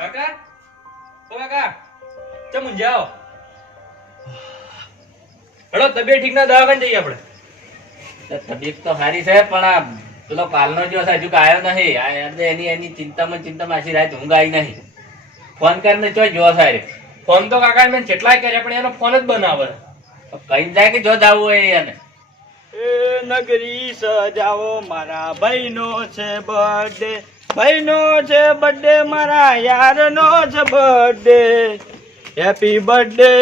કાકા ઓ કાકા ચમ જાઓ હેડો તબિયત ઠીક ના દવાખાને જઈએ આપણે. તબિયત તો સારી છે પણ આ પેલો કાલનો જો હજુ આવ્યો નહીં. એની એની ચિંતામાં આછી રાત ઊંઘ આવી નહીં. ફોન કરીને ચોય જો સાહેબ ફોન તો કાકા મેં કેટલાય કર્યા પણ એનો ફોન જ બનાવે. કઈ જાય કે જો જાવું હોય એને. એ નગરી સજાવો મારા ભાઈનો છે બર્થડે, ભાઈનો છે બર્થડે, મારા યારનો છે બર્થડે, હેપી બર્થડે.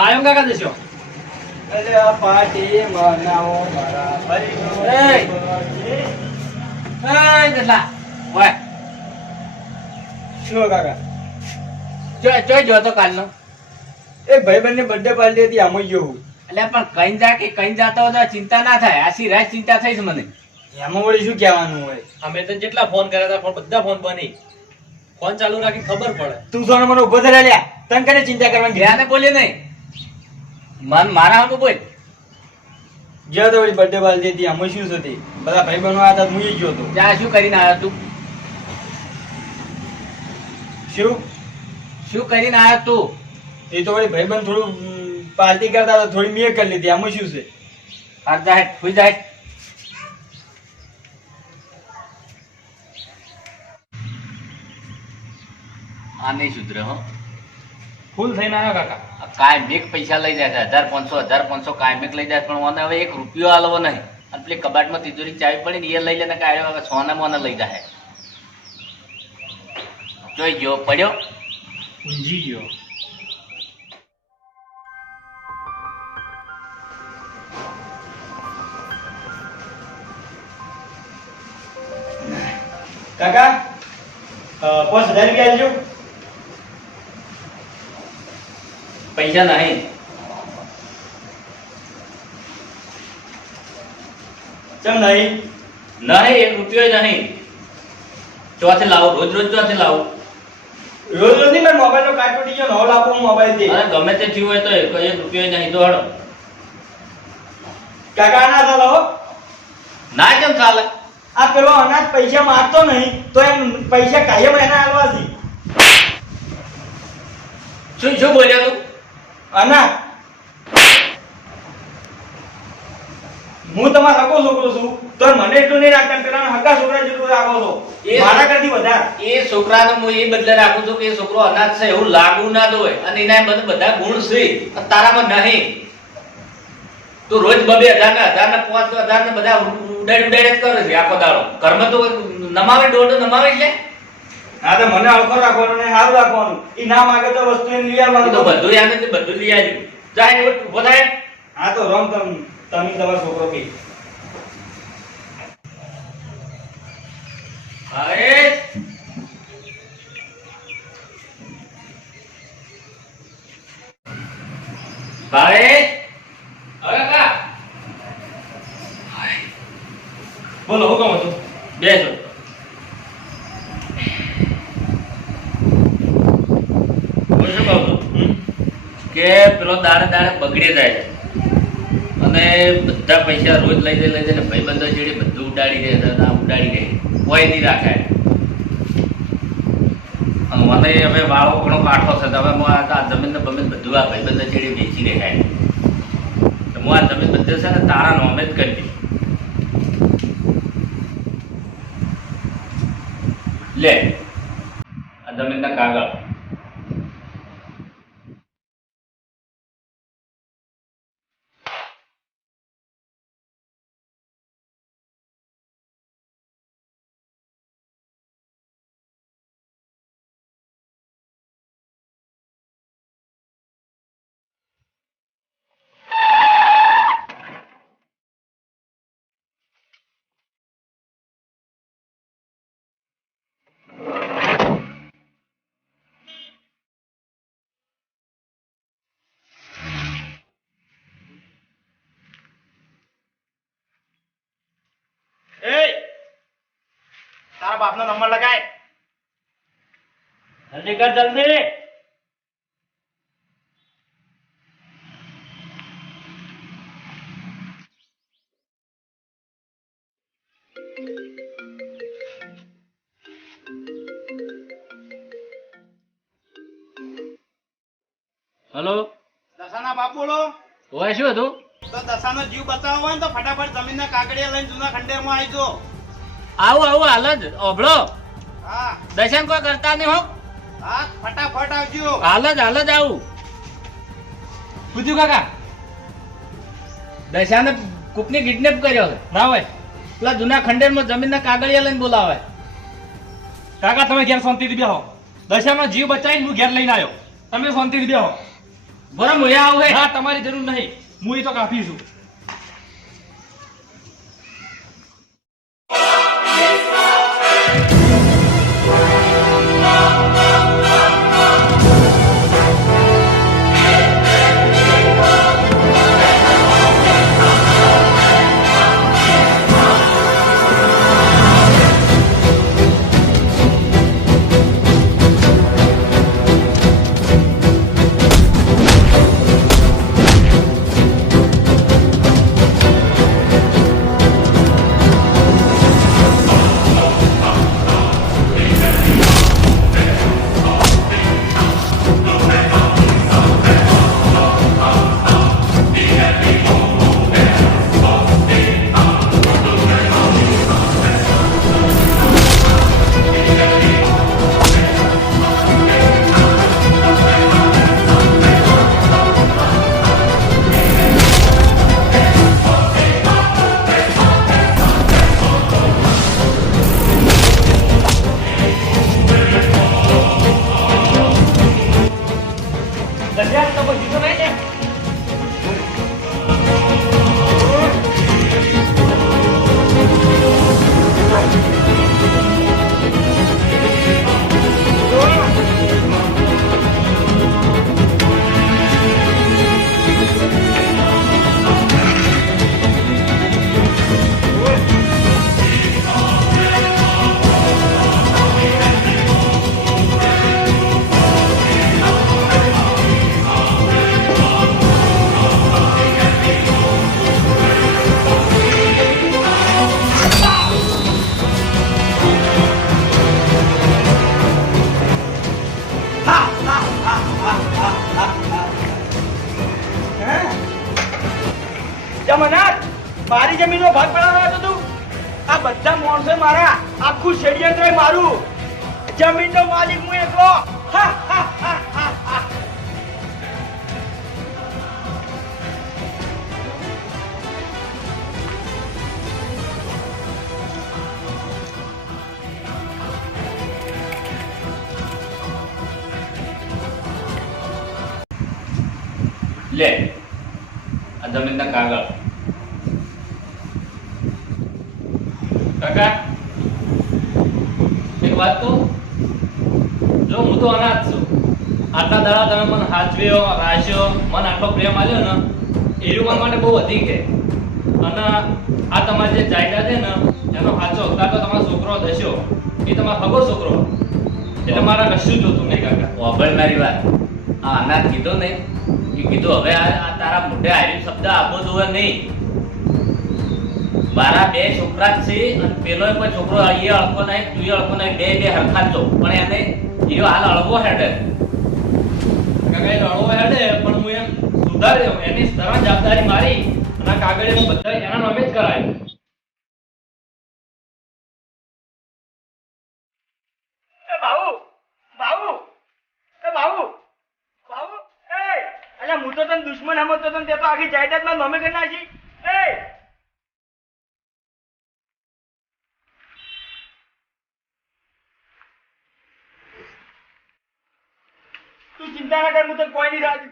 આયો કાકા દેશો અરે આ પાર્ટી મનાવો મારા ભાઈનો એ! બર્થડે. કેટલા હોય શું કાકા? ચોય જો તો કાલનો. એ ભાઈબંધની બર્થડે પાર્ટી હતી, આમ ગયો હું. એટલે પણ કઈ જા કે કઈ જાતો હોય તો ચિંતા ના થાય. આછી રાત ચિંતા થઈ છે મને. એમાં વળી શું કહેવાનું હોય? અમે તને જેટલા ફોન કર્યા હતા પણ બધા ફોન બની. ફોન ચાલુ રાખી ખબર પડે. તું સોનો મને ઉભો થઈ લ્યા, તને કને ચિંતા કરવાની? ધ્યાને બોલ્યો નહીં. મારા હામું બોલ. ગયો તો વળી બર્થડે પાર્ટી હતી, આમ શું હતી? બધા ભાઈ બહેનો આવ્યા હતા, હું ય ગયો હતો. ત્યાં શું કરીને આવ્યો તું? શું? શું કરીને આવ્યો તું? એ તો વળી ભાઈબંધ થોડું પાર્ટી કરતા હતા, થોડી મેં કરી લીધી, આમાં શું છે? હાથ જાય ખુઈ જાય. આ નહીં સુધરે હો. ફૂલ થઈને આવ્યો કાકા. કાયમિક પૈસા લઈ જાય છે 1500 કાયમિક લઈ જાય પણ મને હવે 1 રૂપિયો આલવો નહીં. અને પેલી કબાટમાં તિજોરી ચાવી પડી ને એ લઈ લે ને કાઢ્યો હવે સોના મોના લઈ જાય. જોઈ ગયો પડ્યો. ઊંઝી ગયો. કાકા 5000 રૂપિયા આલજો. પૈસા નહીં. ચમ નહીં? નહીં 1 રૂપિયો નહીં. ચોથી લાવો રોજ ચોથી લાવો. રોજ રોજ નહીં, મારા મોબાઈલ નો કાર્ડ તૂટી ગયો, નવો લાવો મોબાઈલ થી. અને ગમે તે થયું હોય તો 1 રૂપિયો નહીં તો હડો. કાકા ના ચાલો હો. ના કેમ ચાલે? આ પેલો અનાજ પૈસા માંગતો નહીં તો એમ પૈસા કાયમ એના આલવા છે. શું બોલ્યા તું? અના હું તમારો હકો છોકરો છું તો મને એટલું નહીં રાખતા, પેલા હકા છોકરા જેટલું રાખો છો. મારા કરતી વધારે. એ છોકરાનો હું એ બદલે રાખું છું કે એ છોકરો અનાથ છે એવું લાગુ ના દોય. અને એના મને બધા ગુણ છે તારામાં નહીં. તું રોજ 2000 ને 1000 ને 5000 ને બધા ઉડાડ જ કરે છે આખો દાડો. ઘરમાં તો નમાવે દોડો નમાવે એટલે હા તો મને હલકો રાખવાનો ને સારું રાખવાનું. ઈ ના માંગે તો વસ્તુ એને લઈ એ તો આવવાનું. બધું યાદ છે બધું લઈ આવજો. જાય ને ઉભો થાય. હા તો રમ તમે તમારો છોકરો બી. અરે ભાઈ હવે કા બોલો હું કહું છું. બેસો. હું શું કહું છું કે પેલો દાડે બગડી જાય છે અને બધા પૈસા રોજ લઈ જાય ને ભાઈબંધો જેડી બધું ઉડાડી દે છે. આ ઉડાડી દે કોઈ નહીં રાખે. અને મને હવે વાળો ઘણો કાઠો છે તો હવે હું આ જમીન ને બમીન બધું આ ભાઈબંધો જેડી વેચી દે ખાય. તો હું આ જમીન બધે છે ને તારા નોમે જ કરી દઈશ. લે આ જમીનના કાગળ. એ તારા બાપનો નંબર લગાય. જલ્દી કર જલ્દી. હલો દશાના બાપ બોલો. હોય શું હતું? તો દશાનો જીવ બચાવવો હોય ને તો ફટાફટ જમીનના કાગળિયા લઈને જૂના ખંડેરમાં આવી જાઓ. આવું હાલ જ ઓભળો. હા દર્શન કોઈ કરતા નહીં હો. હા ફટાફટ આવજો. હાલ જ આવું. પૂછ્યું કાકા દશાને કોકને કિડનેપ કર્યો છે. ના હોય પેલા જૂના ખંડેરમાં જમીનના કાગળિયા લઈને બોલાવે. કાકા તમે ઘેર શાંતિથી બેહો. દશાનો જીવ બચાવીને હું ઘેર લઈને આવ્યો. તમે શાંતિથી બેહો. બરાબર હું આવું હે. હા તમારી જરૂર નહીં, હું ઈ તો કાફી છું. દશા તો કોઈ જીતો નહીં ને? જમનાથ મારી જમીનનો ભાગ પડાવવા હતો તું. આ બધા માણસો મારા આખું ષડયંત્ર મારું. જમીનનો માલિક હું એકલો. હા, હા, હા, હા, હા. લે આ જમીનના કાગળ. કાકા એક વાત કહું, જો હું તો અનાથ છું. આટલા દાડા તમે મને હાચવ્યો રાખ્યો, મને આટલો પ્રેમ આલ્યો ને એનું મારા માટે બહુ અધિક છે. અને આ તમારી જે જાયદાદ છે ને એનો સાચો હકદાર તો તમારો છોકરો દસ્યો, એ તમારો ખબર છોકરો. એટલે મારા કશું જોતું નહીં કાકા. વાપર મારી વાત. આ અનાથ કીધો ને એ કીધું હવે આ તારા મોઢે આવી શબ્દ આપવો જોઈએ નહીં. મારા બે છોકરા જ છે અને પેલો કોઈ છોકરો અહીંયા અળકો નહીં, તું અળકો નહીં, બે હરખા જ છો. પણ એને હીરો હાલ અળવો હેડે. કાકા એ રડવો હેડે પણ હું એમ સુધાર્યો, એની તરત જવાબદારી મારી અને કાગળિયા બધા એના નામે જ કરાય. એ બાબુ બાબુ એ બાબુ બાબુ એ અલ્યા હું તો તને દુશ્મન સમજતો હતો ને તે તો આખી જાયદાદમાં નોમે કરી નાખી. એ તું ચિંતા ના કર, હું તને કોઈ નહીં રાજુ.